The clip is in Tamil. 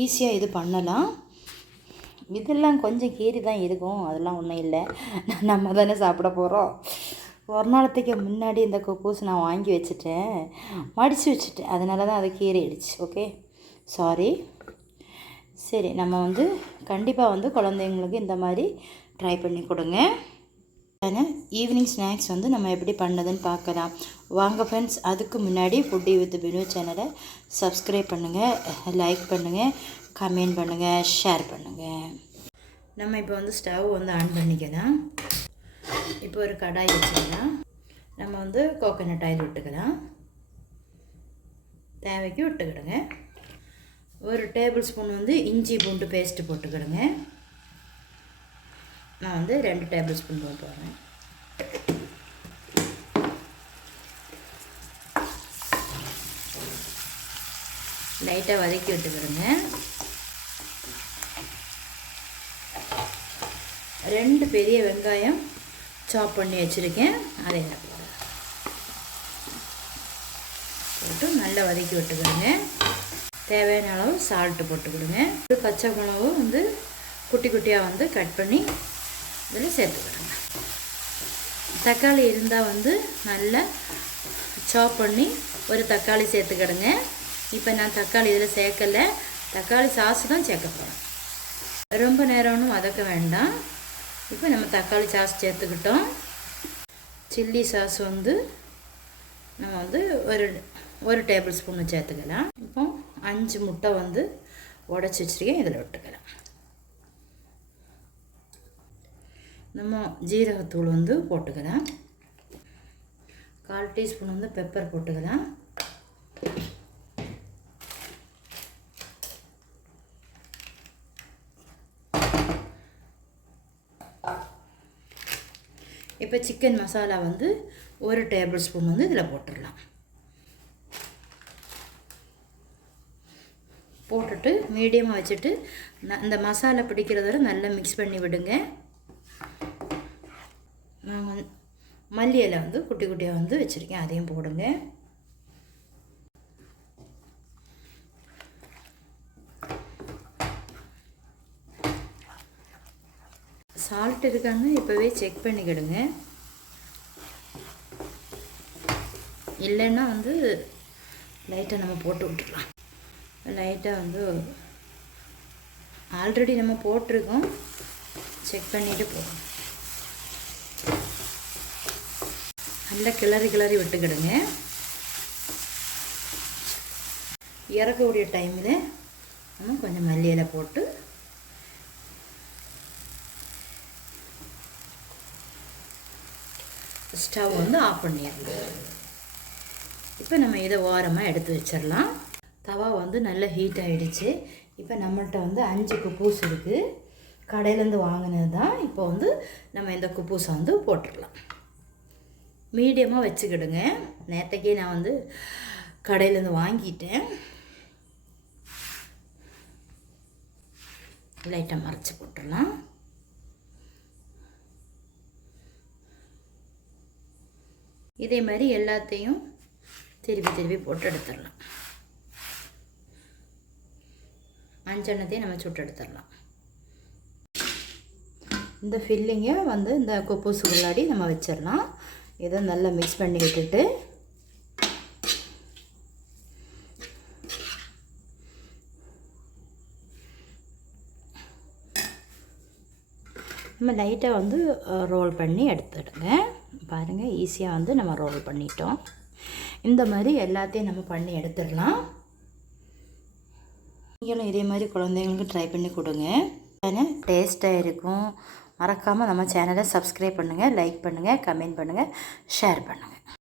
ஈஸியாக இது பண்ணலாம். இதெல்லாம் கொஞ்சம் கீறி தான் இருக்கும், அதெல்லாம் ஒன்றும் இல்லை, நம்ம தானே சாப்பிட போகிறோம். ஒரு நாளத்துக்கு முன்னாடி இந்த குக்கூஸ் நான் வாங்கி வச்சுட்டேன், மடித்து வச்சுட்டேன், அதனால தான் அதை கீறிடுச்சு. Okay, sorry. சரி, நம்ம வந்து கண்டிப்பாக வந்து குழந்தைங்களுக்கு இந்த மாதிரி ட்ரை பண்ணி கொடுங்க. ஈவினிங் ஸ்நாக்ஸ் வந்து நம்ம எப்படி பண்ணதுன்னு பார்க்கலாம் வாங்க ஃப்ரெண்ட்ஸ். அதுக்கு முன்னாடி ஃபுட்டி வித் பினு சேனலை சப்ஸ்கிரைப் பண்ணுங்கள், லைக் பண்ணுங்கள், கமெண்ட் பண்ணுங்கள், ஷேர் பண்ணுங்கள். நம்ம இப்போ வந்து ஸ்டவ் வந்து ஆன் பண்ணிக்கலாம். இப்போ ஒரு கடாய் வச்சுக்கலாம். நம்ம வந்து கோகோனட் ஆயில் விட்டுக்கலாம், தேவைக்கு விட்டுக்கிடுங்க. ஒரு டேபிள் ஸ்பூன் வந்து இஞ்சி பூண்டு பேஸ்ட்டு போட்டுக்கிடுங்க. நான் வந்து 2 டேபிள் ஸ்பூன் போட்டுறேன். லைட்டாக வதக்கி விட்டுக்கிடுங்க. 2 பெரிய வெங்காயம் சாப் பண்ணி வச்சுருக்கேன், அதை போட்டு நல்லா வதக்கி விட்டுக்கிடுங்க. தேவையான அளவு சால்ட்டு போட்டுக்கிடுங்க. ஒரு பச்சை மிளகு வந்து குட்டி குட்டியாக வந்து கட் பண்ணி இதில் சேர்த்துக்கிடுங்க. தக்காளி இருந்தால் வந்து நல்லா சாப் பண்ணி ஒரு தக்காளி சேர்த்துக்கிடுங்க. இப்போ நான் தக்காளி இதில் சேர்க்கலை, தக்காளி சாஸ் தான் சேர்க்க போகிறேன். ரொம்ப நேரம் ஒன்றும் வதக்க வேண்டாம். இப்போ நம்ம தக்காளி சாஸ் சேர்த்துக்கிட்டோம். சில்லி சாஸ் வந்து நம்ம வந்து ஒரு டேபிள் ஸ்பூன் சேர்த்துக்கலாம். இப்போ 5 முட்டை வந்து உடச்சி வச்சுருக்கேன், இதில் விட்டுக்கலாம். நம்ம ஜீரகத்தூள் வந்து போட்டுக்கலாம். 1/4 டீஸ்பூன் வந்து பெப்பர் போட்டுக்கலாம். இப்போ சிக்கன் மசாலா வந்து 1 டேபிள் ஸ்பூன் வந்து இதில் போட்டுடலாம். போட்டுட்டு மீடியமாக வச்சுட்டு இந்த மசாலா பிடிக்கிறத நல்லா மிக்ஸ் பண்ணி விடுங்க. நான் மல்லி இலை வந்து குட்டி குட்டியாக வந்து வச்சுருக்கேன், அதையும் போடுங்க. சால்ட் இருக்கான்னு இப்போவே செக் பண்ணிக்கிடுங்க, இல்லைன்னா வந்து லைட்டாக நம்ம போட்டு விட்டுடலாம். லைட்டாக வந்து ஆல்ரெடி நம்ம போட்டிருக்கோம், செக் பண்ணிவிட்டு போகணும். நல்லா கிளறி விட்டுக்கிடுங்க. இறக்கக்கூடிய டைமில் நம்ம கொஞ்சம் மல்லி இலை போட்டு ஸ்டவ் வந்து ஆஃப் பண்ணிடலாம். இப்போ நம்ம இதை ஓரமாக எடுத்து வச்சிடலாம். தவா வந்து நல்லா ஹீட் ஆகிடுச்சு. இப்போ நம்மள்கிட்ட வந்து 5 குப்பூஸ் இருக்குது, கடையிலேருந்து வாங்கினது தான். இப்போ வந்து நம்ம இந்த குப்பூஸை வந்து போட்டுடலாம். மீடியமாக வச்சுக்கிடுங்க. நேற்றுக்கே நான் வந்து கடையிலேருந்து வாங்கிட்டேன். லைட்டாக மறைச்சி போட்டுடலாம். இதே மாதிரி எல்லாத்தையும் திருப்பி போட்டு எடுத்துடலாம். 5 எண்ணத்தையும் நம்ம சுட்டு எடுத்துடலாம். இந்த ஃபில்லிங்கை வந்து இந்த குப்பூஸ் உள்ளாடி நம்ம வச்சிடலாம். இதை நல்லா மிக்ஸ் பண்ணி விட்டுட்டு நம்ம லைட்டாக வந்து ரோல் பண்ணி எடுத்துடுங்க. பாருங்கள், ஈஸியாக வந்து நம்ம ரோல் பண்ணிட்டோம். இந்த மாதிரி எல்லாத்தையும் நம்ம பண்ணி எடுத்துடலாம். நீங்களும் இதே மாதிரி குழந்தைங்களுக்கு ட்ரை பண்ணி கொடுங்க, டேஸ்ட்டாக இருக்கும். மறக்காமல் நம்ம சேனலை சப்ஸ்கிரைப் பண்ணுங்கள், லைக் பண்ணுங்கள், கமெண்ட் பண்ணுங்கள், ஷேர் பண்ணுங்கள்.